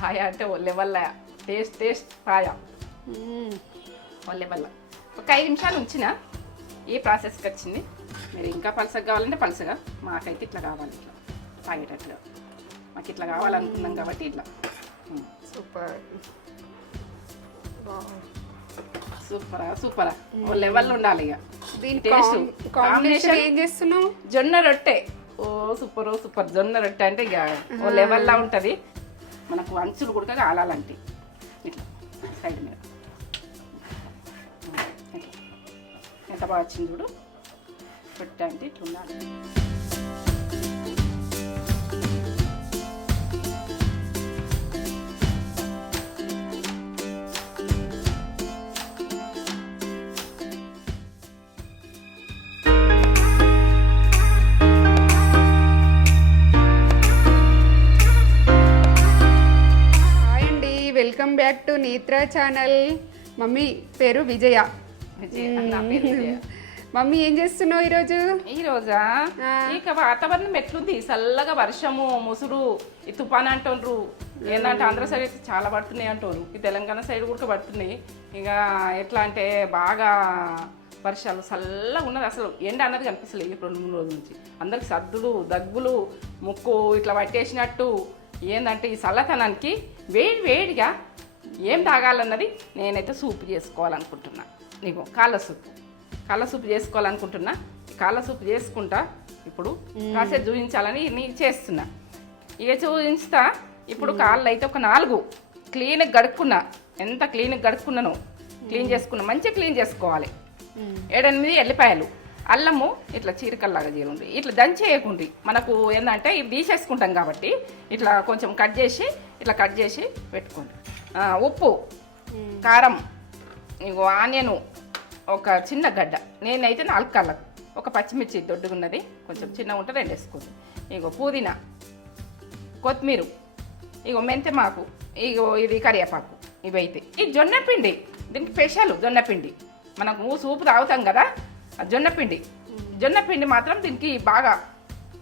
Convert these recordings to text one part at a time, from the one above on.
పాయ అంటే ఒళ్ళే వల్ల టేస్ట్ పాయ ఒళ్ళే వల్ల ఒక 5 నిమిషాలు ఉంచిన ఈ ప్రాసెస్కి వచ్చింది. మీరు ఇంకా పలసగా కావాలంటే పలసగా, మాకైతే ఇట్లా కావాలి, ఇట్లా తాగేటట్టుగా మాకు ఇట్లా కావాలనుకున్నాం కాబట్టి ఇట్లా. సూపర్ సూపరా ఓ లెవెల్ ఉండాలి. ఇక దీని టేస్ట్ కాంబినేషన్ ఏం చేస్తున్నావు? జొన్న రొట్టె. సూపర్ జొన్న రొట్టె అంటే ఇక ఓ లెవెల్లా ఉంటుంది. మనకు అంచులు కూడా కాలాలంటే ఇట్లా సైడ్ మీద ఇట్లా ఎంత బాగా వచ్చింది చూడు. రొట్టె అంటే ఇట్లా ఉండాలి. Welcome back to Netra channel. Mummy పేరు విజయ. మమ్మీ ఏం చేస్తున్నావు ఈరోజు? ఈరోజా ఇక వాతావరణం ఎట్లుంది, చల్లగా వర్షము ముసురు ఈ తుఫాన్ అంటుండ్రు. ఏంటంటే ఆంధ్ర సైడ్ అయితే చాలా పడుతున్నాయి అంటారు, ఈ తెలంగాణ సైడ్ కూడా పడుతున్నాయి. ఇక ఎట్లా అంటే బాగా వర్షాలు చల్లగా ఉన్నది, అసలు ఎండ అన్నది కనిపిస్తలేదు ఈ 2-3 రోజుల నుంచి. అందరికి సర్దులు దగ్గులు ముక్కు ఇట్లా పట్టేసినట్టు. ఏంటంటే ఈ చల్లతనానికి వేడిగా ఏం తాగాలన్నది నేనైతే సూప్ చేసుకోవాలనుకుంటున్నా. నీకు కాళ్ళ సూప్ చేసుకోవాలనుకుంటున్నా. కాళ్ళ సూప్ చేసుకుంటా ఇప్పుడు కాసేపు చూపించాలని నీకు చేస్తున్నా. ఇక చూపిస్తా. ఇప్పుడు కాళ్ళు అయితే ఒక 4 క్లీన్గా గడుక్కున్నా. ఎంత క్లీన్గా గడుక్కున్నాను, క్లీన్ చేసుకున్నా, మంచిగా క్లీన్ చేసుకోవాలి. 7-8 ఎల్లిపాయలు, అల్లము ఇట్లా చీరికల్లాగా చేయండి. ఇట్లా దంచేయకుండి, మనకు ఏంటంటే ఇవి తీసేసుకుంటాం కాబట్టి ఇట్లా కొంచెం కట్ చేసి పెట్టుకోండి. ఉప్పు, కారం, ఇంకో ఆనియను, ఒక చిన్న గడ్డ, నేనైతే 4 కళ్ళకు, ఒక పచ్చిమిర్చి దొడ్డుగున్నది కొంచెం చిన్నగా ఉంటే 2 వేసుకోండి. ఇగో పుదీనా, కొత్తిమీర, ఇగో మెంతెమాకు, ఇగో ఇది కరివేపాకు. ఇవైతే ఈ జొన్నపిండి, దీనికి స్పెషల్ జొన్నపిండి. మనకు సూపు తాగుతాం కదా, జొన్నపిండి మాత్రం దీనికి బాగా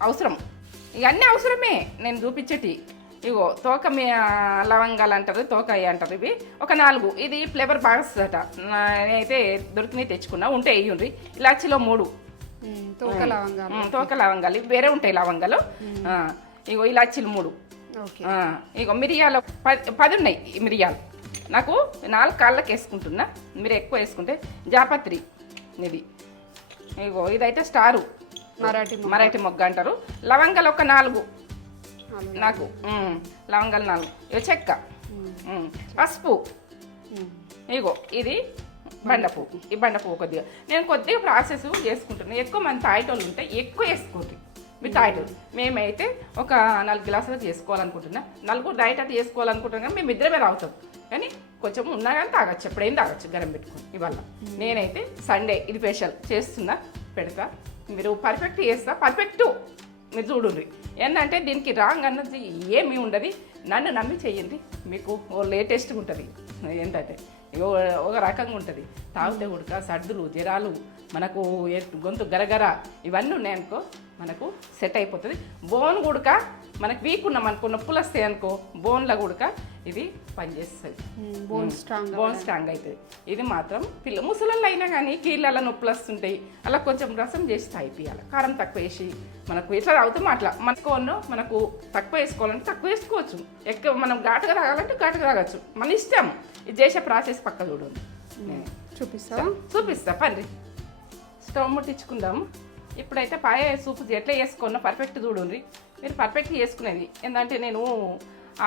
అవసరం. ఇవన్నీ అవసరమే నేను చూపించేటి. ఇగో తోక లవంగాలు అంటారు, తోకాయ అంటారు. ఇవి ఒక 4. ఇది ఫ్లేవర్ బాగా వస్తుందట. నేనైతే దొరికినవి తెచ్చుకున్నా, ఉంటే వేయండి. ఇలాచిలో 3 తోక లవంగాలు, ఇవి వేరే ఉంటాయి లవంగాలు. ఇగో ఇలాచీలు 3. ఇగో మిరియాలు 10 ఉన్నాయి. ఈ మిరియాలు నాకు 4 కాళ్ళకి వేసుకుంటున్నా, మీరు ఎక్కువ వేసుకుంటే. జాపత్రి ఇది, ఇగో ఇదైతే స్టారు, మరాఠీ మొగ్గ అంటారు. లవంగాలు ఒక 4 నాకు, లవంగాలు 4. ఇగో చెక్క, పసుపు, ఇగో ఇది బండపువ్వు. ఈ బండపువ్వు నేను కొద్దిగా ప్రాసెస్ చేసుకుంటున్నాను. ఎక్కువ మంది తాగేటోళ్ళు ఉంటే ఎక్కువ వేసుకోండి. మీరు తాగేటోళ్ళు, మేమైతే ఒక 4 గ్లాసులు చేసుకోవాలనుకుంటున్నా. 4 డైట్ అది చేసుకోవాలనుకుంటున్నాం, కానీ మేము ఇద్దరమే తాగుతాం. కానీ కొంచెం ఉన్నా కానీ తాగొచ్చు, ఎప్పుడైనా తాగొచ్చు గరం పెట్టుకొని. ఇవాళ నేనైతే సండే ఇది స్పెషల్ చేస్తున్నా, పెడతా. మీరు పర్ఫెక్ట్ చేస్తా, పర్ఫెక్ట్ మీరు చూడండి. ఏంటంటే దీనికి రాంగ్ అన్నది ఏమి ఉండదు, నన్ను నమ్మి చెయ్యండి. మీకు ఓ లేటెస్ట్గా ఉంటుంది. ఏంటంటే ఒక రకంగా ఉంటుంది. తాగితే ఉడక సర్దులు జ్వరాలు మనకు గొంతు గరగర ఇవన్నీ ఉన్నాయనుకో, మనకు సెట్ అయిపోతుంది. బోన్ గుడక మనకు వీక్ ఉన్నాం అనుకో, నొప్పులు వస్తాయి అనుకో, బోన్ల గుడక ఇది పనిచేస్తుంది. బోన్ స్ట్రాంగ్ అవుతుంది. ఇది మాత్రం ముసలల్లో అయినా కానీ కీళ్ళ నొప్పులు వస్తుంటాయి. అలా కొంచెం రసం చేసి తాగిపియాలి, కారం తక్కువ వేసి. మనకు ఇట్లా తాగుతాం అట్లా. మనకు తక్కువ వేసుకోవాలంటే తక్కువ వేసుకోవచ్చు, ఎక్కువ మనం ఘాటుగా తాగాలంటే ఘాటుగా తాగచ్చు, మన ఇష్టం. ఇది చేసే ప్రాసెస్ పక్క చూడండి, నేను చూపిస్తా. పండి స్టవ్ ముట్టించుకుందాము. ఇప్పుడైతే పాయ సూపు ఎట్లా చేసుకున్నా పర్ఫెక్ట్ చూడండి. మీరు పర్ఫెక్ట్ చేసుకునేది ఏంటంటే, నేను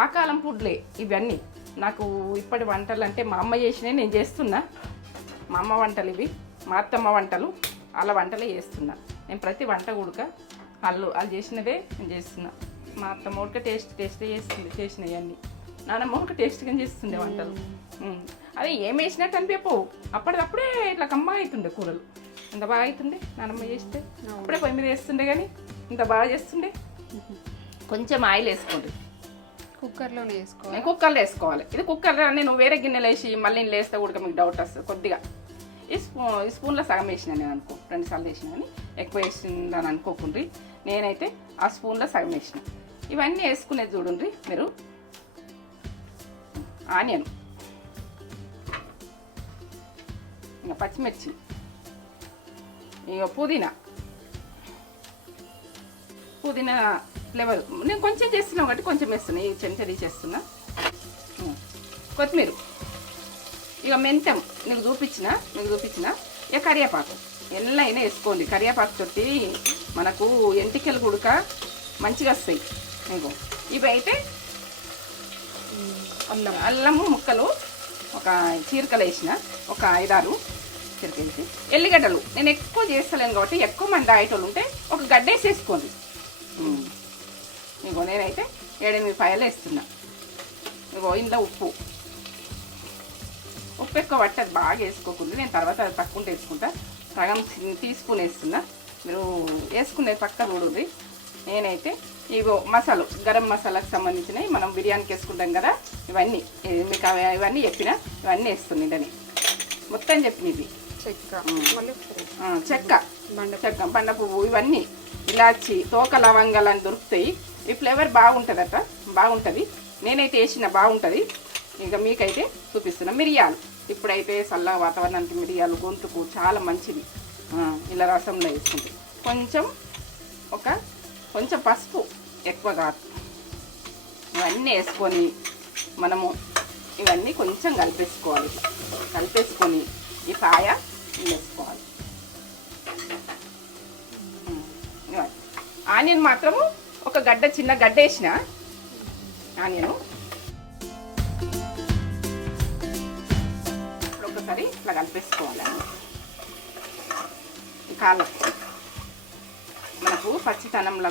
ఆ కాలం ఫుడ్లే ఇవన్నీ. నాకు ఇప్పటి వంటలు అంటే మా అమ్మ చేసినవి నేను చేస్తున్నా. మా అమ్మ వంటలు ఇవి, మా అత్తమ్మ వంటలు, వాళ్ళ వంటలే చేస్తున్నా నేను. ప్రతి వంట కూడక వాళ్ళు చేసినదే నేను చేస్తున్నా. మా అత్తమ్మ ఉడక టేస్టే చేస్తుంది చేసినవి అన్నీ. నానమ్మ ఒక టేస్ట్గా చేస్తుండే వంటలు. అదే ఏం వేసినట్టు అనిపించవు, అప్పటికప్పుడే ఇట్లా కమ్మగా అవుతుండే కూరలు. ఇంత బాగా అవుతుండే నానమ్మ చేస్తే. అప్పుడే పొయ్యి మీద వేస్తుండే, కానీ ఇంత బాగా చేస్తుండే. కొంచెం ఆయిల్ వేసుకోండి, కుక్కర్లో వేసుకోవాలి. ఇది కుక్కర్లో నేను వేరే గిన్నెలు వేసి మళ్ళీ నేను వేస్తే కూడా మీకు డౌట్ వస్తుంది. కొద్దిగా ఈ స్పూన్లో సగం వేసిన నేను అనుకో, 2 సార్లు వేసిన, కానీ ఎక్కువ వేసిందని అనుకోకుండ్రి. నేనైతే ఆ స్పూన్లో సగం వేసిన. ఇవన్నీ వేసుకునేది చూడండి మీరు. ఆనియన్, ఇంకా పచ్చిమిర్చి, ఇక పుదీనా ఫ్లేవర్ నేను కొంచెం చేస్తున్నా కాబట్టి కొంచెం వేస్తున్నా, ఈ చెంచా తీసేస్తున్నా. కొత్తిమీర, ఇక మెంతం మీకు చూపించిన ఇక కరివేపాకు ఎన్నైనా వేసుకోండి. కరివేపాకు తోటి మనకు ఎంటికలు గుడక మంచిగా వస్తాయి. మీకు ఇవి అయితే అల్లము ముక్కలు ఒక చీరకలు వేసిన, ఒక 5-6 చీరకలు వేసి, ఎల్లిగడ్డలు నేను ఎక్కువ చేస్తలేను కాబట్టి ఎక్కువ మంది ఆయేటోళ్ళు ఉంటే ఒక గడ్డ వేసేసుకోండి. ఇగో నేనైతే 7-8 పాయలు వేస్తున్నా. ఇగో ఇందులో ఉప్పు ఎక్కువ పట్టదు, బాగా వేసుకోకుండా నేను తర్వాత తక్కువ వేసుకుంటా. సగం టీ స్పూన్ వేస్తున్నా, మీరు వేసుకునేది పక్క చూడండి. నేనైతే ఇగో మసాలు, గరం మసాలాకు సంబంధించినవి మనం బిర్యానీకి వేసుకుంటాం కదా, ఇవన్నీ మీకు ఇవన్నీ చెప్పిన, ఇవన్నీ వేస్తుంది దాన్ని మొత్తం చెప్పిన. ఇది చెక్క, బండ పువ్వు, ఇవన్నీ ఇలాచి, తోక లవంగాలు అని దొరుకుతాయి. ఈ ఫ్లేవర్ బాగుంటుంది. నేనైతే వేసిన బాగుంటుంది. ఇక మీకైతే చూపిస్తున్నా. మిరియాలు, ఇప్పుడైతే చల్ల వాతావరణానికి మిరియాలు గొంతుకు చాలా మంచిది. ఇలా రసంలో వేసుకుంటే కొంచెం పసుపు, ఎక్కువ కాదు. ఇవన్నీ వేసుకొని మనము ఇవన్నీ కొంచెం కలిపేసుకొని ఈ పాయ వేసుకోవాలి. ఆనియన్ మాత్రము ఒక చిన్న గడ్డ వేసిన ఆనియను ఒకసారి ఇట్లా కలిపేసుకోవాలి. కాలం మనకు పచ్చితనంలో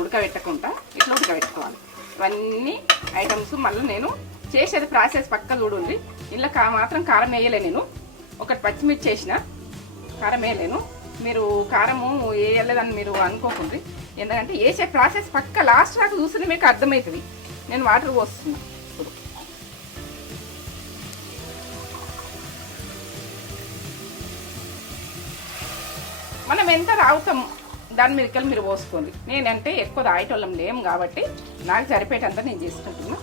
ఉడకబెట్టకుండా ఇట్లా ఉడకబెట్టుకోవాలి. ఇవన్నీ ఐటమ్స్ మళ్ళీ నేను చేసేది ప్రాసెస్ పక్క చూడండి. ఇలా మాత్రం కారం వేయలే, నేను ఒకటి పచ్చిమిర్చి వేసిన, కారం వేయలేను. మీరు కారము వేయలేదని మీరు అనుకోకండి, ఎందుకంటే వేసే ప్రాసెస్ పక్క లాస్ట్ నాకు చూస్తే మీకు అర్థమవుతుంది. నేను వాటర్ పోస్తున్నా. ఇప్పుడు మనం ఎంత రావుతాం దాని మీదకి మీరు పోసుకోండి. నేనంటే ఎక్కువ రాయటోళ్ళం లేము కాబట్టి నాకు సరిపోయేటంతా నేను చేసుకుంటున్నా.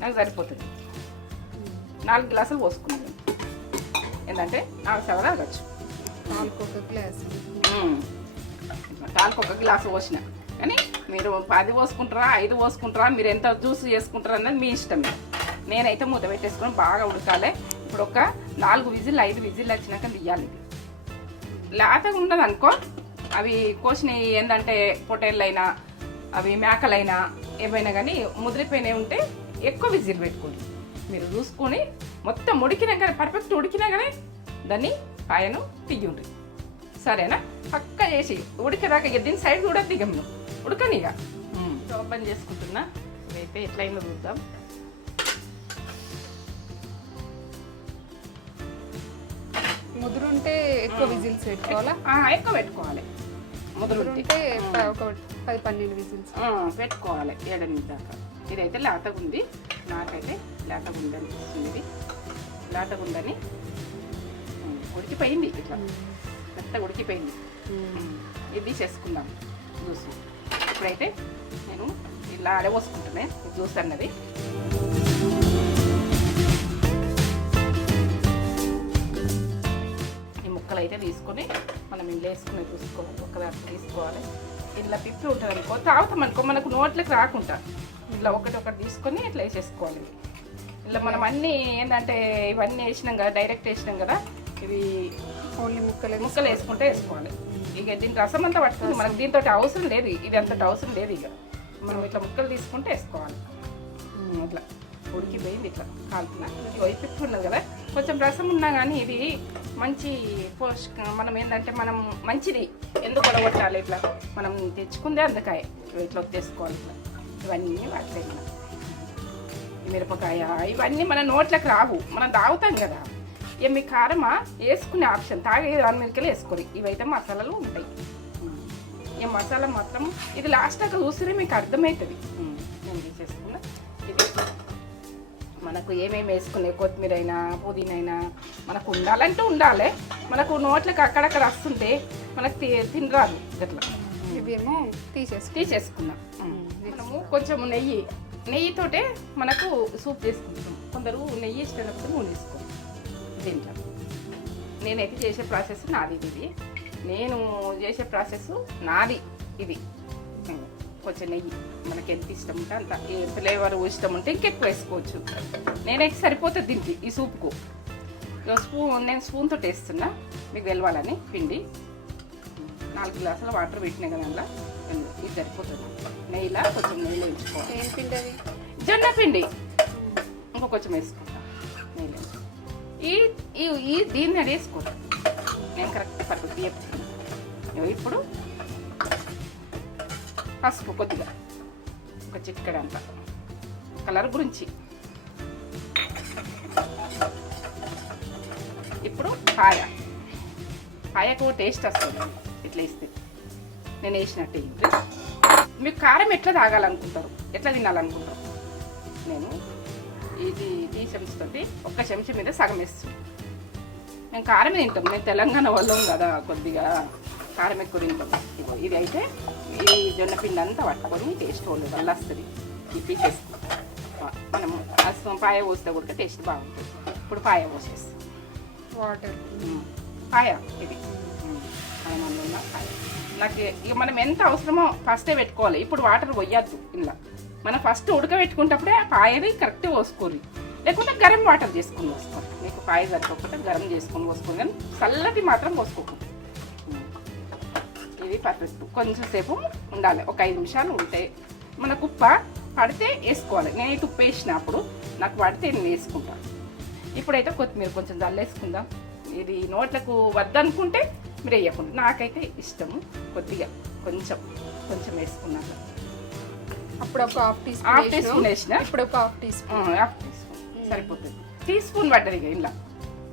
నాకు సరిపోతుంది. 4 గ్లాసులు పోసుకున్నాను. ఏంటంటే 4 సవర తాగచ్చు. 4 గ్లాసు పోసిన. కానీ మీరు 10 పోసుకుంటారా, 5 పోసుకుంటారా, మీరు ఎంత జ్యూస్ చేసుకుంటారా అన్నది మీ ఇష్టం. నేనైతే మూత పెట్టేసుకొని బాగా ఉడకాలి. ఇప్పుడు ఒక 4 విజిల్ 5 విజిల్ వచ్చినాక తీయాలి. లేతగా ఉండదు అనుకో, అవి కోసినవి ఏంటంటే పొటేళ్ళైనా అవి మేకలైనా ఏమైనా కానీ ముదిరిపోయినవి ఉంటే ఎక్కువ విజిల్ పెట్టుకోండి. మీరు చూసుకొని మొత్తం ఉడికినాక పర్ఫెక్ట్ ఉడికినాకనే దాన్ని పాయను తీయండి. సరేనా? పక్క చేసి ఉడికేదాకా దీని సైడ్ కూడా దిగము, ఉడకనిగా. ఓపెన్ చేసుకుంటున్నా. ఇదైతే ఎట్లయినా చూద్దాం. ముదురుంటే ఎక్కువ విజిల్స్ పెట్టుకోవాలా? ఎక్కువ పెట్టుకోవాలి. ముదురుంటే ఒక 10-12 విజిల్స్ పెట్టుకోవాలి, 7-8 దాకా. ఇదైతే లేతగా ఉంది, నాకైతే లేతగా ఉంది అనిపిస్తుంది. ఇది లేతగా ఉందని ఉడికిపోయింది, ఇట్లా మెత్తగా ఉడికిపోయింది. ఇది చేసుకుందాం జ్యూస్. ఇప్పుడైతే నేను ఇలా అడవోసుకుంటున్నాను జ్యూస్ అన్నది. ఈ ముక్కలు అయితే తీసుకొని మనం ఇంట్లో వేసుకుని చూసుకోవాలి. ఒకదాంట్లో తీసుకోవాలి. ఇట్లా పిప్పి ఉంటుంది అనుకో, తాగుతాం అనుకో, మనకు నోట్లకు రాకుండా ఇట్లా ఒకటి తీసుకొని ఇట్లా వేసేసుకోవాలి. ఇలా మనం అన్నీ ఏంటంటే ఇవన్నీ వేసినాం కదా, డైరెక్ట్ వేసినాం కదా, ఇవి ఓన్లీ ముక్కలు వేసుకుంటే వేసుకోవాలి. ఇక దీని రసం అంతా పట్టుకుంది, మనకు దీంతో అవసరం లేదు, ఇది అంతటి అవసరం లేదు. ఇక మనం ఇట్లా ముక్కలు తీసుకుంటే వేసుకోవాలి. ఇట్లా ఉడికిపోయింది, ఇట్లా కాలుతున్నా. ఇది పిప్పి ఉన్నది కదా, కొంచెం రసం ఉన్నా కానీ ఇది మంచి మనం ఏంటంటే మనం మంచిది ఎందుకు కొడగొట్టాలి, ఇట్లా మనం తెచ్చుకుందే అందకాయ ఇట్లా వచ్చేసుకోవాలి. ఇట్లా ఇవన్నీ వాడతాయి. మనం మిరపకాయ ఇవన్నీ మన నోట్లకు రావు, మనం తాగుతాం కదా. ఇక మీ కారమా వేసుకునే ఆప్షన్, తాగే దాని మీదకి వేసుకోరు. ఇవైతే మసాలాలు ఉంటాయి. ఈ మసాలా మాత్రం ఇది లాస్ట్ దాకా చూస్తే మీకు అర్థమవుతుంది. నేను తీసేసుకున్నా. ఇది మనకు ఏమేమి వేసుకునే, కొత్తిమీర అయినా పుదీనా అయినా మనకు ఉండాలంటే ఉండాలి. మనకు నోట్లకు అక్కడక్కడ వస్తుంటే మనకు తినరాదు. అట్లా ఇవేమో తీసేసుకున్నాం. మనము కొంచెం నెయ్యితోటే మనకు సూప్ చేసుకుంటాం. కొందరు నెయ్యి ఇష్టం లేకపోతే నూనె వేసుకోం దీంట్లో. నేనైతే చేసే ప్రాసెస్ నాది ఇది. నేను చేసే ప్రాసెస్ నాది ఇది. కొంచెం నెయ్యి మనకి ఎంత ఇష్టం ఉంటే అంత, ఏ ఫ్లేవర్ ఇష్టం ఉంటే ఇంకెక్కువ వేసుకోవచ్చు. నేనైతే సరిపోతుంది దీనికి, ఈ సూప్కు. నేను స్పూన్తో వేస్తున్నా మీకు తెలవాలని. పిండి 4 గ్లాసుల వాటర్ పెట్టినా కదా, అందులో ఇది సరిపోతుంది. నెయ్యిలా కొంచెం నెయ్యిలో వేసుకోవాలి. ఏం పిండి అది? జొన్న పిండి. ఇంకో కొంచెం వేసుకుంటా నెయ్యిలో. ఈ దీన్ని అది వేసుకోవాలి. నేను కరెక్ట్ పర్ఫెక్ట్ చెప్తున్నాను. ఇప్పుడు పసుపు కొద్దిగా, ఒక చిక్కడంత కలర్ గురించి. ఇప్పుడు పాయకు టేస్ట్ వస్తుంది ఇట్లా వేస్తే. నేను వేసినట్టే. మీకు కారం ఎట్లా తాగాలనుకుంటారు, ఎట్లా తినాలనుకుంటారు? నేను ఇది టీ చెంచాతోటి 1 చెంచా మీద సగం వేస్తాను. మేము కారం తింటాం, మేము తెలంగాణ వాళ్ళం కదా, కొద్దిగా కారం ఎక్కువ తింటాం. ఇగో ఇది అయితే ఈ జొన్న పిండి అంతా పట్టుకొని టేస్ట్ వాళ్ళు వల్ల వస్తుంది. ఈ పీసెస్ మనం అసం పాయ పోస్తే కూడా టేస్ట్ బాగుంటుంది. ఇప్పుడు పాయ పోసేస్తాం. వాటర్ పాయ ఇది పాయ. నాకు ఇక మనం ఎంత అవసరమో ఫస్టే పెట్టుకోవాలి. ఇప్పుడు వాటర్ పోయద్దు ఇలా. మనం ఫస్ట్ ఉడకబెట్టుకునేటప్పుడే పాయది కరెక్ట్ పోసుకోరు, లేకుంటే గరం వాటర్ చేసుకొని పోసుకోవాలి. మీకు పాయ సరిపోకపోతే గరం చేసుకొని పోసుకోవాలి, కానీ చల్లటి మాత్రం పోసుకోకూడదు. ఇది పర్ఫెక్ట్. కొంచెం సేపు ఉండాలి, ఒక 5 నిమిషాలు ఉంటే. మనకు ఉప్ప పడితే వేసుకోవాలి. నేను ఉప్పు వేసినప్పుడు నాకు పడితే నేను వేసుకుంటాను. ఇప్పుడైతే కొత్తిమీర కొంచెం జల్లేసుకుందాం. ఇది నోట్లకు వద్దనుకుంటే మీరు వేయకుండా, నాకైతే ఇష్టము కొద్దిగా కొంచెం వేసుకున్నాక. అప్పుడు ఒక హాఫ్ టీ స్పూన్ వేసిన. ఇప్పుడు ఒక హాఫ్ టీ స్పూన్ సరిపోతుంది. టీ స్పూన్ పడ్డది ఇలా.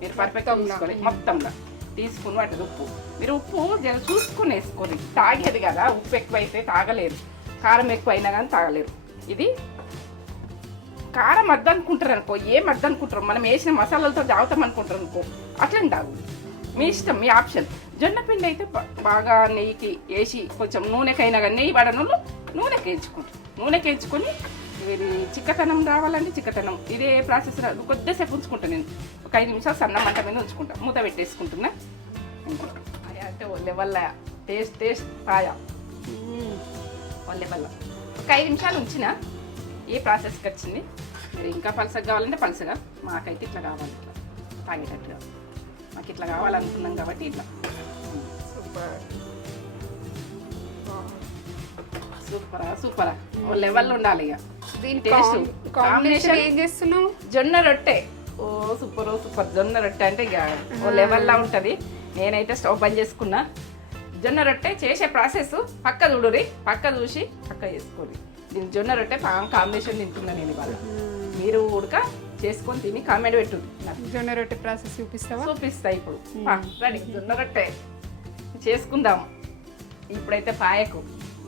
మీరు పర్ఫెక్ట్ చూసుకోవాలి. మొత్తంలో టీ స్పూన్ పడ్డది ఉప్పు. మీరు ఉప్పు జర చూసుకుని వేసుకోండి. తాగేది కదా, ఉప్పు ఎక్కువైతే తాగలేరు, కారం ఎక్కువ అయినా కానీ తాగలేరు. ఇది కారం వద్దనుకుంటారు అనుకో, ఏం వద్దనుకుంటారు, మనం వేసిన మసాలాలతో జాగుతాం అనుకుంటారు అనుకో, అట్లని తాగు. మీ ఇష్టం, మీ ఆప్షన్. జొన్న పిండి అయితే బాగా నెయ్యికి వేసి కొంచెం నూనెకైనా కానీ, నెయ్యి పడనోళ్ళు నూనెకి వేయించుకుంటారు. నూనెకి వేయించుకొని ఇది చిక్కతనం రావాలంటే చిక్కతనం. ఇదే ప్రాసెస్ కొద్దిసేపు ఉంచుకుంటాను నేను. ఒక 5 నిమిషాలు సన్న మంట మీద ఉంచుకుంటా. మూత పెట్టేసుకుంటున్నా. పాయ అంటే ఒళ్ళే వల్ల టేస్ట్ పాయ ఒళ్ళే వల్ల. ఒక 5 నిమిషాలు ఉంచిన ఏ ప్రాసెస్కి వచ్చింది. మీరు ఇంకా పలసగా కావాలంటే పలసగా, మాకైతే ఇట్లా కావాలి, ఇట్లా తాగేటట్టుగా. మాకు ఇట్లా కావాలనుకున్నాం కాబట్టి ఇట్లా. సూపరా ఓ లెవెల్లో ఉండాలి. ఇక దీని టేస్ట్ కాంబినేషన్ ఏం చేస్తున్నావు? జొన్న రొట్టె. ఓ సూపర్ జొన్న రొట్టె అంటే ఇక ఓ లెవెల్లో ఉంటుంది. నేనైతే స్టవ్ బంద్ చేసుకున్నా. జొన్న రొట్టె చేసే ప్రాసెస్ పక్క చూడురి, పక్క చూసి పక్క చేసుకోండి. దీని జొన్న రొట్టె కాంబినేషన్ తింటున్నా నేను ఇవాళ. మీరు ఉడక చేసుకొని తిని కామెంట్ పెట్టు. జొన్న రొట్టె ప్రాసెస్ చూపిస్తా ఇప్పుడు. రెడీ, జొన్న రొట్టె చేసుకుందాం. ఇప్పుడైతే పాయకు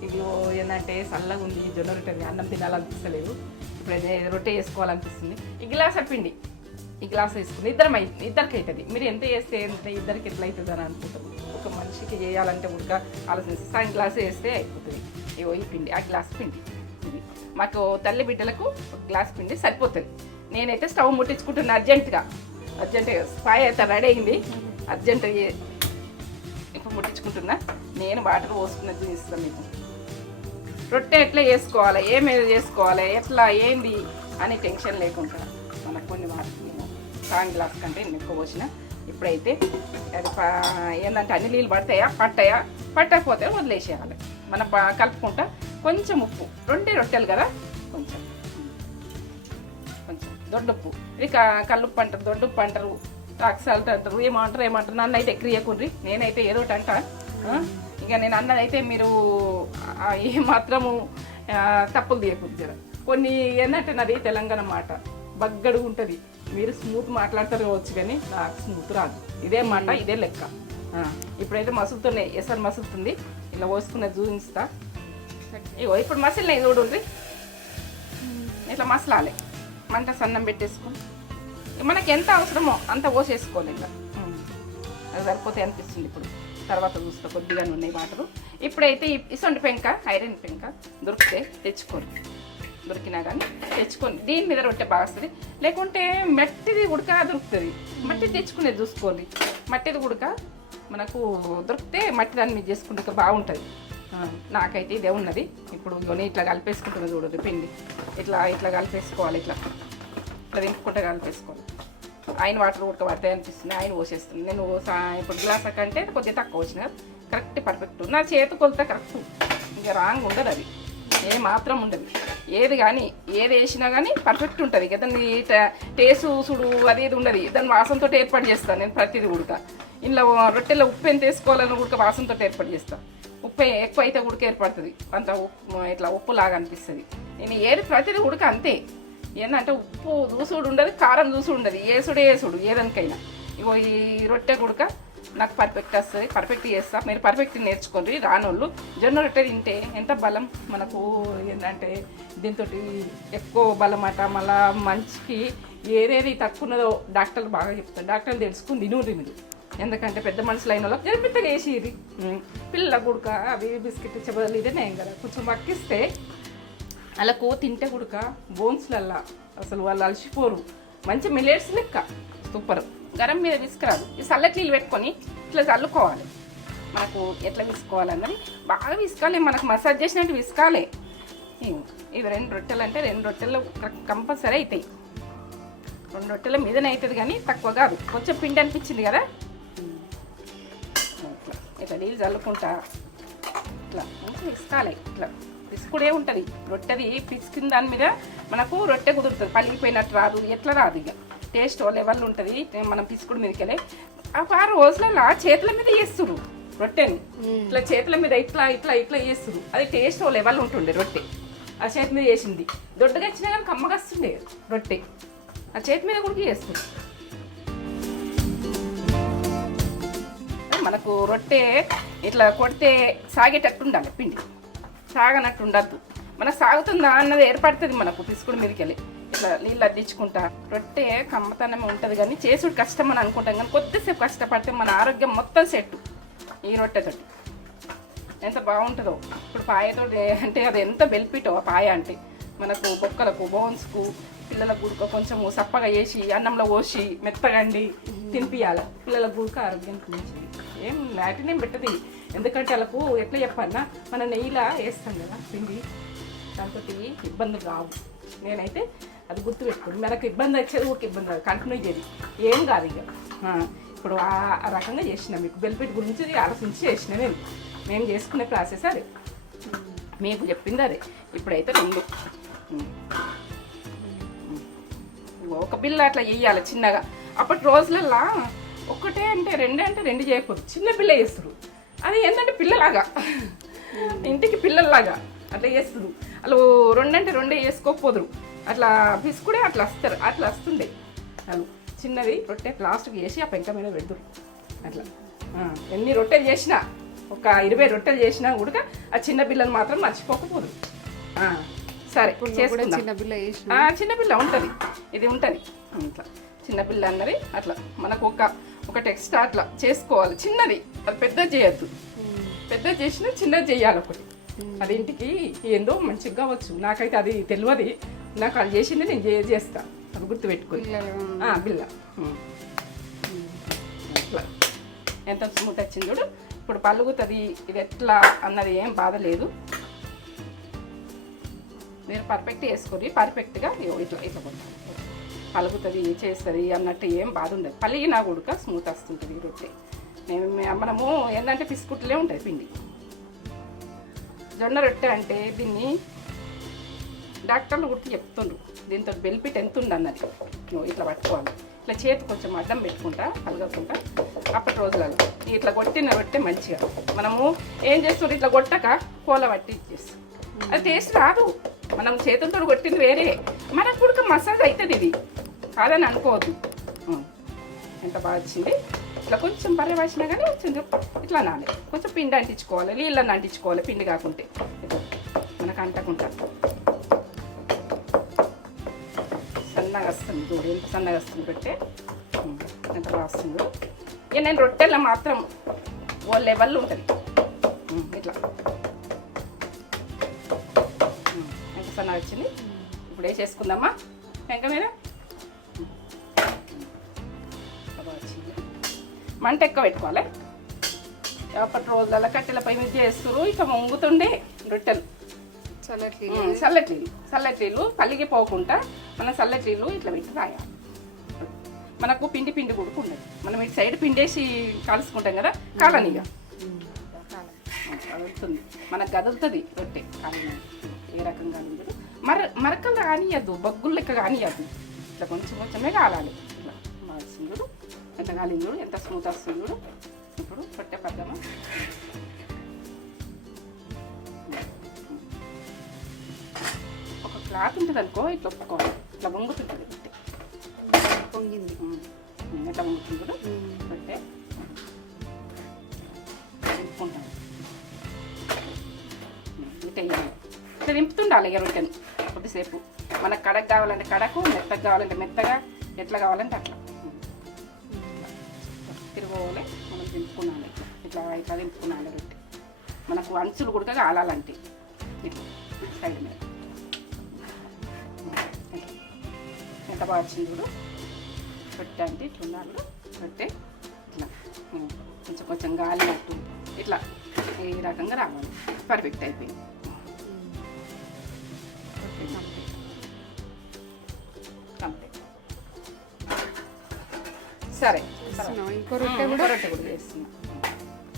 ఇది ఏంటంటే చల్లగా ఉంది, జొన్న రొట్టె అన్నం తినాలనిపిస్తలేదు. ఇప్పుడైతే రొట్టె చేసుకోవాలనిపిస్తుంది. ఈ గ్లాస్ పిండి, ఈ గ్లాస్ వేసుకుని ఇద్దరికి అవుతుంది. మీరు ఎంత చేస్తే ఎంత ఇద్దరికి ఎట్లా అవుతుంది అని అనుకుంటారు. ఒక మనిషికి చేయాలంటే ఉడక ఆలోచిస్తే సగం గ్లాస్ వేస్తే అయిపోతుంది. ఇవో ఈ పిండి, ఆ గ్లాస్ పిండి. ఇది మాకు తల్లి బిడ్డలకు ఒక గ్లాస్ పిండి సరిపోతుంది. నేనైతే స్టవ్ ముట్టించుకుంటున్నా అర్జెంటుగా. పాయ అయితే రెడీ అయింది. అర్జెంటుగా ఇప్పుడు ముట్టించుకుంటున్నా. నేను వాటర్ పోసుకున్నది చూపిస్తాను మీకు. రొట్టె ఎట్లా చేసుకోవాలి, ఏమేమి చేసుకోవాలి, ఎట్లా ఏంది అని టెన్షన్ లేకుండా మనకు కొన్ని వాటర్ సగం గ్లాస్ కంటే నేను ఎక్కువ పోసిన. ఇప్పుడైతే అది ఏంటంటే అన్ని నీళ్ళు పట్టకపోతే వదిలేసేయాలి. మనం కలుపుకుంటా. కొంచెం ఉప్పు, 2 రొట్టెలు కదా, కొంచెం దొడ్డుప్పు. ఇది కల్లుప్పు అంటారు, దొడ్డుప్పు అంటారు, రాక్ సాల్ట్ అంటారు, ఏమంటారు. నన్ను అయితే ఎక్కరియకుండ్రి, నేనైతే ఏదో ఒకటి అంటా. ఇక నేను అన్నదైతే మీరు ఏమాత్రము తప్పులు తీయకూడదు. జర కొన్ని ఏంటంటే నాది తెలంగాణ మాట బగ్గడు ఉంటుంది. మీరు స్మూత్ మాట్లాడతారు కావచ్చు, కానీ నాకు స్మూత్ రాదు. ఇదే మాట, ఇదే లెక్క. ఇప్పుడైతే మసులుతున్నాయి, ఎసరు మసులుతుంది. ఇలా పోసుకున్న చూపిస్తా. ఇగో ఇప్పుడు మసిలినాయి చూడండి. ఇట్లా మసలాలి. మంట సన్నం పెట్టేసుకొని మనకి ఎంత అవసరమో అంత పోసేసుకోవాలి. ఇంకా అది సరిపోతే అనిపిస్తుంది. ఇప్పుడు తర్వాత చూస్తా కొద్దిగానే ఉన్నాయి వాటరు. ఇప్పుడైతే ఇసొంటి పెంక ఐరన్ పెంక దొరికితే తెచ్చుకోండి, దొరికినా కానీ తెచ్చుకోండి. దీని మీద రొట్టె బాగా వస్తుంది. లేకుంటే మట్టిది ఉడక దొరుకుతుంది, మట్టి తెచ్చుకునేది చూసుకోండి. మట్టిది ఉడక మనకు దొరికితే మట్టి దాన్ని మీద చేసుకుంటే బాగుంటుంది. నాకైతే ఇదే ఉన్నది. ఇప్పుడు ఇవన్నీ ఇట్లా కలిపేసుకుంటున్నది చూడదు పిండి, ఇట్లా ఇట్లా కలిపేసుకోవాలి, ఇట్లా ఇట్లా దింపుకుంటే కలిపేసుకోవాలి. ఆయన వాటర్ ఉడకబడతాయి అనిపిస్తుంది, ఆయన పోసేస్తుంది. నేను ఇప్పుడు గ్లాస్ కంటే కొద్దిగా తక్కువ వచ్చిన కరెక్ట్ పర్ఫెక్ట్. నా చేతి కొలత కరెక్ట్, ఇంకా రాంగ్ ఉండదు, అది ఏ మాత్రం ఉండదు. ఏది కానీ ఏది వేసినా కానీ పర్ఫెక్ట్ ఉంటుంది. ఇక దాన్ని టేస్ట్ చూడు అది ఇది ఉండదు. దాని వాసనతో ఏర్పాటు చేస్తాను నేను ప్రతిదీ ఉడక. ఇంట్లో రొట్టెలో ఉప్పు ఎంత వేసుకోవాలని ఉడక వాసనతో ఏర్పాటు చేస్తాను. ఉప్పు ఎక్కువ అయితే ఉడక ఏర్పడుతుంది, అంత ఉప్పు ఇట్లా ఉప్పు లాగా అనిపిస్తుంది. నేను ఏది ప్రతిదీ ఉడక అంతే. ఏంటంటే ఉప్పు దూసుడు ఉండదు, కారం దూసుడు ఉండదు, ఏసుడు ఏదానికైనా. ఇగో ఈ రొట్టె ఉడక నాకు పర్ఫెక్ట్ వస్తుంది, పర్ఫెక్ట్ చేస్తా. మీరు పర్ఫెక్ట్ నేర్చుకోండి. రానోళ్ళు జొన్న రొట్టె తింటే ఎంత బలం మనకు. ఏంటంటే దీంతో ఎక్కువ బలం అట. మళ్ళీ మంచికి ఏదేది తక్కువ ఉన్నదో డాక్టర్లు బాగా చెప్తారు. డాక్టర్లు తెలుసుకుని తినూరి మీరు. ఎందుకంటే పెద్ద మనుషులు అయిన వాళ్ళకి జరిపిత్తగా వేసిరి. పిల్లల గుడక అవి బిస్కెట్ ఇచ్చే బదులు ఇదే నేను కదా కొంచెం మక్కిస్తే వాళ్ళకు తింటే గుడక బోన్స్లల్లా అసలు వాళ్ళు అలసిపోరు. మంచి మిల్లెట్స్ లెక్క సూపర్. గరం మీద విసుకురాదు. ఈ చల్లటి నీళ్ళు పెట్టుకొని ఇట్లా చల్లుకోవాలి. మనకు ఎట్లా విసుకోవాలన్నది బాగా విసుకాలి, మనకు మసాజ్ చేసినట్టు విసుకాలి. ఇవి 2 రొట్టెలు అంటే 2 రొట్టెలు కంపల్సరీ అవుతాయి. 2 రొట్టెల మీదనే అవుతుంది కానీ తక్కువ కాదు. కొంచెం పిండి అనిపించింది కదా, ఇట్లా నీళ్ళు చల్లుకుంటా ఇట్లా మంచి విసుకాలి. ఇట్లా పిసుకుడే ఉంటుంది రొట్టెది. పిసికిన దాని మీద మనకు రొట్టె కుదురుతుంది, పలిగిపోయినట్టు రాదు, ఎట్లా రాదు. ఇక టేస్ట్ లెవెల్ ఉంటుంది. మనం పిసుకుడు మీదకెళ్ళి ఆ రోజులలో చేతుల మీద వేస్తురు రొట్టెని. ఇట్లా చేతుల మీద ఇట్లా ఇట్లా ఇట్లా వేస్తురు. అది టేస్ట్ లెవెల్ ఉంటుండే రొట్టె. ఆ చేతి మీద వేసింది దొడ్డుగా వచ్చినా కానీ కమ్మగా వస్తుండే రొట్టె. ఆ చేతి మీద కూడా వేస్తుంది. మనకు రొట్టె ఇట్లా కొడితే సాగేటట్టు ఉండాలి, పిండి సాగనట్టు ఉండద్దు. మనకు సాగుతుందా అన్నది ఏర్పడుతుంది మనకు పిసుకుడు మీదకి వెళ్ళి. ఇట్లా నీళ్ళు అద్దించుకుంటా రొట్టె కమ్మతనం ఉంటుంది కానీ చేసుడు కష్టం అని అనుకుంటాం. కానీ కొద్దిసేపు కష్టపడితే మన ఆరోగ్యం మొత్తం సెట్ ఈ రొట్టెతోటి. ఎంత బాగుంటుందో. ఇప్పుడు పాయతో అంటే అది ఎంత బెనిఫిటో ఆ పాయ అంటే మనకు బొక్కలకు బోన్స్కు పిల్లల గుడక కొంచెం సప్పగా వేసి అన్నంలో పోసి మెత్తగండి తినిపియాలి. పిల్లల గుడక ఆరోగ్యానికి మంచిది. ఏం నాటినేం పెట్టది. ఎందుకంటే వాళ్ళకు ఎట్లా చెప్పన్నా మన నెయ్యిలా వేస్తాం కదా పిండి, దాంతో ఇబ్బందులు రావు. నేనైతే అది గుర్తుపెట్టుకోండి. మనకు ఇబ్బంది వచ్చేది ఊరికి ఇబ్బంది కాదు, కంటిన్యూ చేయాలి, ఏం కాదు. ఇక ఇప్పుడు ఆ రకంగా చేసిన మీకు బెనిఫిట్ గురించి ఆలోచించి చేసిన మేము చేసుకునే ప్రాసెస్ అదే, మీకు చెప్పింది అదే. ఇప్పుడైతే 2 ఒక బిల్ల అట్లా వేయాలి చిన్నగా. అప్పటి రోజులల్లా ఒక్కటే అంటే 2 చేయకూడదు, చిన్న బిల్ల చేస్తారు. అది ఏంటంటే పిల్లలాగా ఇంటికి పిల్లల్లాగా అట్లా చేస్తారు. వాళ్ళు 2 వేసుకోకపోదురు. అట్లా పిసుకుడే అట్లా వస్తారు, అట్లా వస్తుండే. వాళ్ళు చిన్నది రొట్టె లాస్ట్కి చేసి ఆ పెంక మీద పెడతారు. అట్లా ఎన్ని రొట్టెలు చేసినా, ఒక 20 రొట్టెలు చేసినా కూడా ఆ చిన్న బిల్లని మాత్రం మర్చిపోకపోదు. సరే చేసుకుందాం. చిన్న బిల్ల ఉంటుంది, ఇది ఉంటుంది ఇట్లా చిన్న బిల్ల అన్నది. అట్లా మనకు ఒక టెక్స్ట్ అట్లా చేసుకోవాలి చిన్నది. అది పెద్దది చేయొద్దు, పెద్దది చేసినా చిన్నది చేయాలి ఒకటి. అది ఇంటికి ఏందో మంచిగా కావచ్చు. నాకైతే అది తెలియదు, నాకు అది చేసింది నేను చేస్తాను. అది గుర్తుపెట్టుకుని బిల్ల అట్లా ఎంత స్మూత్ వచ్చింది చూడు. ఇప్పుడు పలుగుతుంది. ఇది ఎట్లా అన్నది ఏం బాధ లేదు. మీరు పర్ఫెక్ట్ వేసుకొని పర్ఫెక్ట్గా ఇట్లా ఇట్లా పలుగుతుంది చేస్తుంది అన్నట్టు ఏం బాధ ఉండదు. పలిగినా కూడా స్మూత్ వస్తుంటుంది రొట్టె. మనము ఏంటంటే పిసుకుట్లే ఉంటుంది పిండి. జొన్న రొట్టె అంటే దీన్ని డాక్టర్లు గుర్తు చెప్తుండ్రు, దీంతో బెనిఫిట్ ఎంత ఉంది అన్నది. ఇట్లా పట్టుకోవాలి, ఇట్లా చేతి కొంచెం అడ్డం పెట్టుకుంటా కలగకుండా. అప్పటి రోజులలో ఇట్లా కొట్టిన రొట్టె మంచిగా మనము ఏం చేస్తుండ్రు, ఇట్లా కొట్టక కోల పట్టి ఇచ్చేస్తాం. అది టేస్ట్ రాదు. మనం చేతులతో కొట్టింది వేరే, మనకు కూడా మసాజ్ అవుతుంది. ఇది కాదని అనుకోవద్దు. ఎంత బాగా వచ్చింది. ఇట్లా కొంచెం పర్యవేసినా కానీ కొంచెం ఇట్లా నానే కొంచెం పిండి అంటించుకోవాలి, నీళ్ళని అంటించుకోవాలి. పిండి కాకుంటే మనకు అంటకుంటా సన్నగా వస్తుంది చూడు, ఎంత సన్నగా వస్తుంది పెట్టే, ఎంత బాగా వస్తుందో. ఇక నేను రొట్టెల్లో మాత్రం ఓ లెవెల్ ఉంటుంది. ఇట్లా ఎంత సన్న వచ్చింది. ఇప్పుడు వేసేసుకుందామా వెంక మీద. మంట ఎక్కువ పెట్టుకోవాలి. అప్పటి రోజులలో కట్టెల పై మీద చేస్తారు. ఇక వంగుతుండే రొట్టెలు చల్లట్లీలు పలిగిపోకుండా మన చల్లట్లీలు ఇట్లా పెట్టి రాయాలి. మనకు పిండి గుడుకు ఉండదు. మనం ఇటు సైడ్ పిండేసి కాల్చుకుంటాం కదా, కాలనిగా కదులుతుంది, మనకు కదులుతుంది రొట్టె. కాలని ఏ రకంగా ఉండదు. మరకలు కానియద్దు, బగ్గులు లెక్క కానియద్దు. ఇట్లా కొంచెమే కాలాలి. ఇట్లా చూడు ఎంత కాలింది, చూడు ఎంత స్మూత్ వస్తుంది చూడు. ఇప్పుడు రొట్టె పద్దామా. ఒక క్లాత్ ఉంటుంది అనుకో, ఇట్లా ఒప్పుకోవాలి. ఇట్లా వంగుతుంటుంది రొట్టె. పొంగింది ఎట్లా వంగుతుంది కూడా రొట్టె దింపుకుంటాం. ఇట్లా దింపుతుండాలి ఇక రొట్టెను కొద్దిసేపు. మనకు కడకు కావాలంటే కడకు, మెత్తగా కావాలంటే మెత్తగా, ఎట్లా కావాలంటే అట్లా తిరగోలే. మనం దింపుకున్నాలి. ఇట్లా దింపుకున్నాలి రొట్టె. మనకు అంచులు కూడా కాలాలంటే ఇట్లా సైడ్ మీద ఎంత బాగా వచ్చింది చూడు. రొట్టె అంటే ఇట్లా ఉండాలి. రొట్టె ఇట్లా కొంచెం గాలినట్టు ఇట్లా ఈ రకంగా రావాలి. పర్ఫెక్ట్ అయిపోయింది. కంప్లీట్. సరే, ఇంకో రొట్టె కూడా చేస్తున్నా.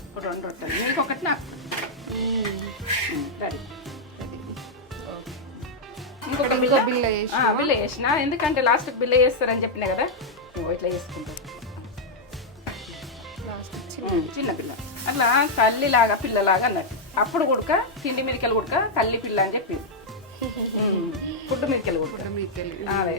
ఇప్పుడు 2 రొట్టెలు, మీకు ఒకటి నాకు రెడీ. ఇంకొక బిల్ల చేసిన, ఎందుకంటే లాస్ట్కి బిల్ల చేస్తారని చెప్పినా కదా. ఇట్లా చేసుకుంటారు చిన్న పిల్ల. అట్లా తల్లిలాగా పిల్లలాగా అన్నట్టు. అప్పుడు కుడక తిండి మిరికలు కుడక తల్లి పిల్ల అని చెప్పి పుట్టు మిరికలు కుడక అదే.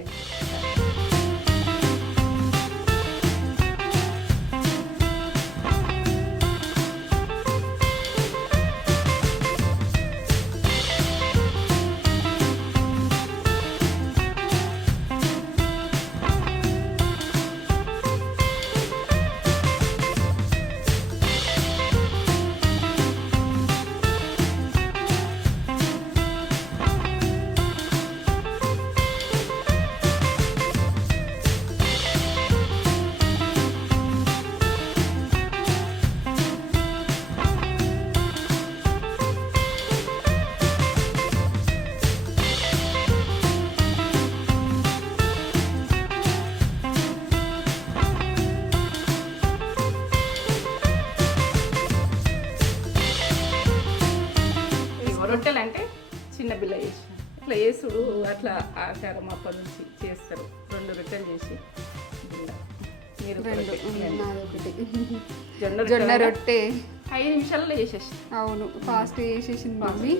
రొట్టెలు అంటే చిన్న బిల్ల చేసిన ఇట్లా వేసుడు అట్లా ఆచారం అప్పటి నుంచి చేస్తారు. 2 రొట్టెలు చేసి మీరు జొన్న రొట్టె 5 నిమిషాలలో చేసేసి. అవును, ఫాస్ట్ చేసేసింది మమ్మీ.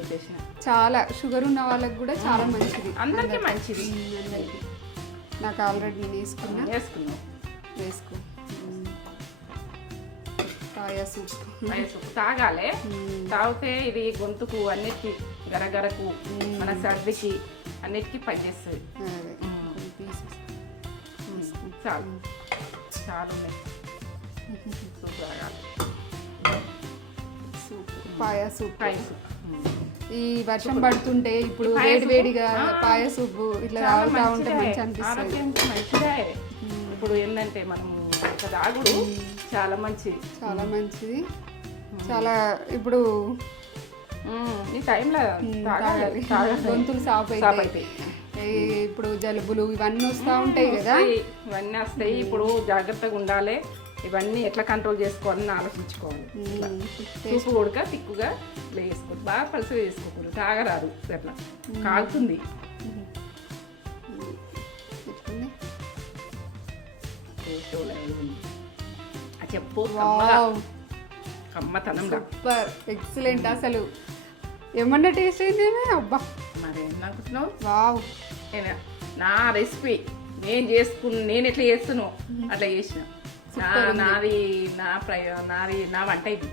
చాలా షుగర్ ఉన్న వాళ్ళకి కూడా చాలా మంచిది, అందరికీ మంచిది. అందరికీ. నాకు ఆల్రెడీ నేను వేసుకున్నాను. వేసుకో. పాయ సూప్ తాగాలి. తాగితే ఇది గొంతుకు అన్నిటికీ, గరగరకు, మన సర్దికి అన్నిటికీ పనిచేస్తుంది. చాలు ఉన్నాయి. సూప్ తాగాలి. పాయ సూప్. ఈ వర్షం పడుతుంటే ఇప్పుడు వేడివేడిగా పాయ సూప్ ఇట్లా తాగుతా ఉంటే మంచి అనిపిస్తుంది. మంచిదే. ఇప్పుడు ఏంటంటే మనము తాగుడు చాలా మంచిది. చాలా ఇప్పుడు ఈ టైంలో గొంతులు సాఫ్ అవుతాయి. ఇప్పుడు జలుబులు ఇవన్నీ వస్తూ ఉంటాయి కదా, ఇవన్నీ వస్తాయి. ఇప్పుడు జాగ్రత్తగా ఉండాలి. ఇవన్నీ ఎట్లా కంట్రోల్ చేసుకోవాలని ఆలోచించుకోవాలి. సూపు ఉడక తిక్కుగా ఇట్లా వేసుకోవాలి. బాగా పలుసగా వేసుకోకూడదు, తాగరాదు. అట్లా కాలుతుంది. చెప్పు కమ్మతనంగా సూపర్ ఎక్సలెంట్. అసలు ఏమన్నా టేస్ట్ అయిందేమే. అబ్బా మరేం అనుకుంటున్నావు? వావ్, నా రెసిపీ నేను ఎట్లా చేస్తాను అట్లా చేసిన. నాది నా వంట ఇది.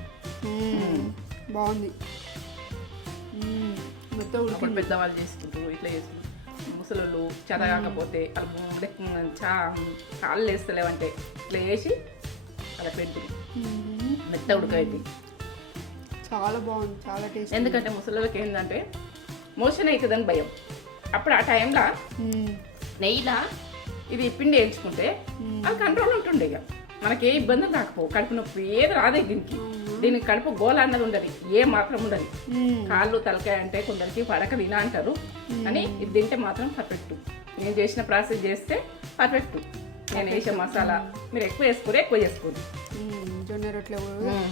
బాగుంది. మొత్తం పెద్దవాళ్ళు చేసుకుంటారు, ఇట్లా చేసుకుంటారు. ముసలు చదవకపోతే కాళ్ళు వేస్తలేవంటే ఇట్లా వేసి అలా పెట్టి మెత్త ఉడకబెట్టి చాలా బాగుంది, చాలా టేస్ట్. ఎందుకంటే ముసలిళ్ళకి ఏంటంటే మోషన్ అవుతుందని భయం. అప్పుడు ఆ టైంలో నెయ్యిలా ఇది పిండి వేయించుకుంటే అది కంట్రోల్ ఉంటుండే. ఇక మనకి ఏ ఇబ్బంది రాకపో, కడుపు నొప్పి ఏది రాదే దీనికి కడుపు గోల అన్నది ఉండదు, ఏ మాత్రం ఉండదు. కాళ్ళు తలకాయ అంటే కొందరికి పడక తినా అంటారు, కానీ ఇది తింటే మాత్రం పర్ఫెక్ట్. నేను చేసిన ప్రాసెస్ చేస్తే పర్ఫెక్ట్. నేను వేసే మసాలా మీరు ఎక్కువ చేసుకోరు. జొన్న రొట్టెలు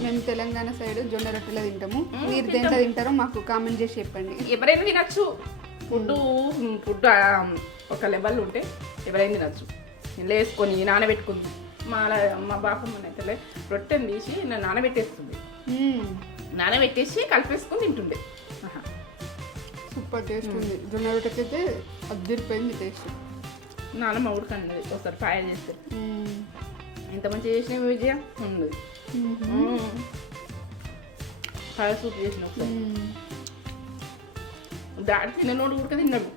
మేము తెలంగాణ సైడ్ జొన్న రొట్టెలు తింటాము. మీరు దేంట్లో తింటారో మాకు కామెంట్ చేసి చెప్పండి. ఎవరైనా తినచ్చు. ఫుడ్ ఒక లెవెల్ ఉంటే ఎవరైనా తినచ్చు. నేను వేసుకొని నానబెట్టుకుంది. మా బాపమ్మ అయితే రొట్టెని తీసి నేను నానబెట్టేస్తుంది. నానబెట్టేసి కలిపేసుకొని తింటుండే. సూపర్ టేస్ట్ ఉంది. జొన్న రొట్టెకి అయితే అద్దరిపోయింది టేస్ట్. నానమ్మ ఉడకన్నది ఒకసారి పాయ చేస్తే ఎంత మంచిగా చేసిన విజయ ఉంది. పాయ సూప్ చేసిన ఒకసారి దాడి తిన్నోడు ఉడక తిన్నాడు.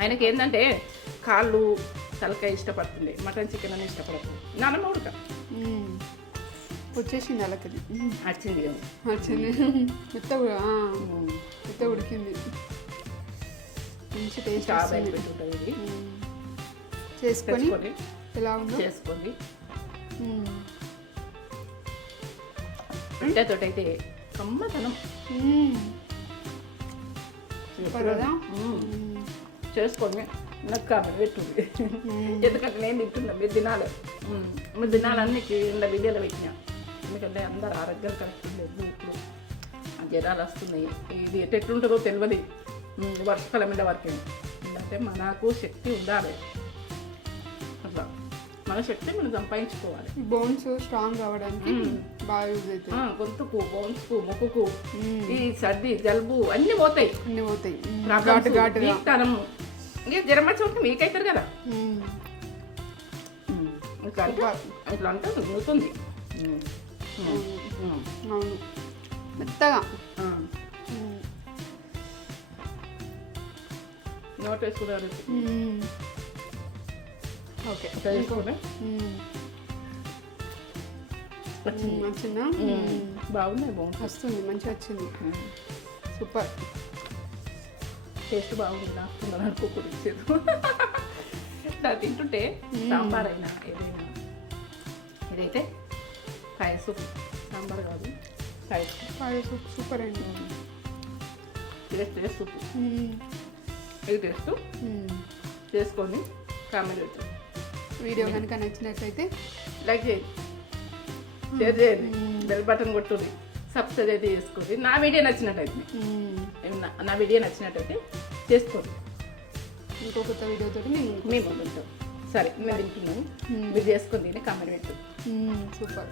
ఆయనకి ఏంటంటే కాళ్ళు తలకాయ ఇష్టపడుతుండే, మటన్ చికెన్ అని ఇష్టపడుతుంది. నానమ్మ ఉడక వచ్చేసింది అలాకి వచ్చింది మెత్త ఉడికింది. మంచి టేస్ట్ పెట్టుకుంటుంది. చేసుకొని ఎలా ఉందో చేసుకోండి. రొట్టెతోటి అయితే కమ్మతనం చేసుకోండి. నాకు కాబట్టి పెట్టుంది. ఎందుకంటే నేను తింటున్నా, మీరు తినాలని ఇంత వీడియోలో పెట్టినా. ఎందుకంటే అందరు ఆరోగ్యాలు కరెక్ట్ లేదు. ఇప్పుడు ఆ జ్వరాలు వస్తున్నాయి. ఇది ఎట్లుంటుందో తెలియదు వర్షకాలం మీద వరకే. ఎందుకంటే మనకు శక్తి ఉండాలి. అట్లా మన శక్తి మనం సంపాదించుకోవాలి. బోన్స్ స్ట్రాంగ్ అవ్వడానికి బాగా యూజ్ అవుతాయి. గొంతుకు, బోన్స్కు, ముక్కుకు ఈ సర్ది జలుబు అన్ని పోతాయి. తనము ఇక జ్వరం వచ్చి వీక్ అవుతారు కదా. ఇట్లా అంటే నూతుంది. అవును, మెత్తగా నోట్ వేసుకున్నారు. ఓకే, వచ్చిందా? బాగున్నాయి, బాగుంది, వస్తుంది, మంచిగా వచ్చింది. సూపర్ టేస్ట్ బాగుంది. నాకు అనుకోకూడదు ఇచ్చేది. ఇట్లా తింటుంటే సాంబార్ అయినా ఏదైనా. ఇదైతే ఫ్రై సూప్, సాంబార్ కాదు, ఫ్రై సూప్ సూపర్ అండి. Taste soup. ఇది టేస్ట్ చేసుకొని కామెంట్ పెట్టండి. వీడియో కనుక నచ్చినట్లయితే లైక్ చేయండి, షేర్ చేయండి, బెల్ బటన్ కొట్టుది, సబ్స్క్రైబ్ అయితే చేసుకోండి. నా వీడియో నచ్చినట్టయితే చేసుకోండి. ఇంకో కొత్త వీడియోతో మేము ఉంటాం. సరే, మేము తింటున్నాము, మీరు చేసుకొని తిని కామెంట్ పెట్టండి. సూపర్.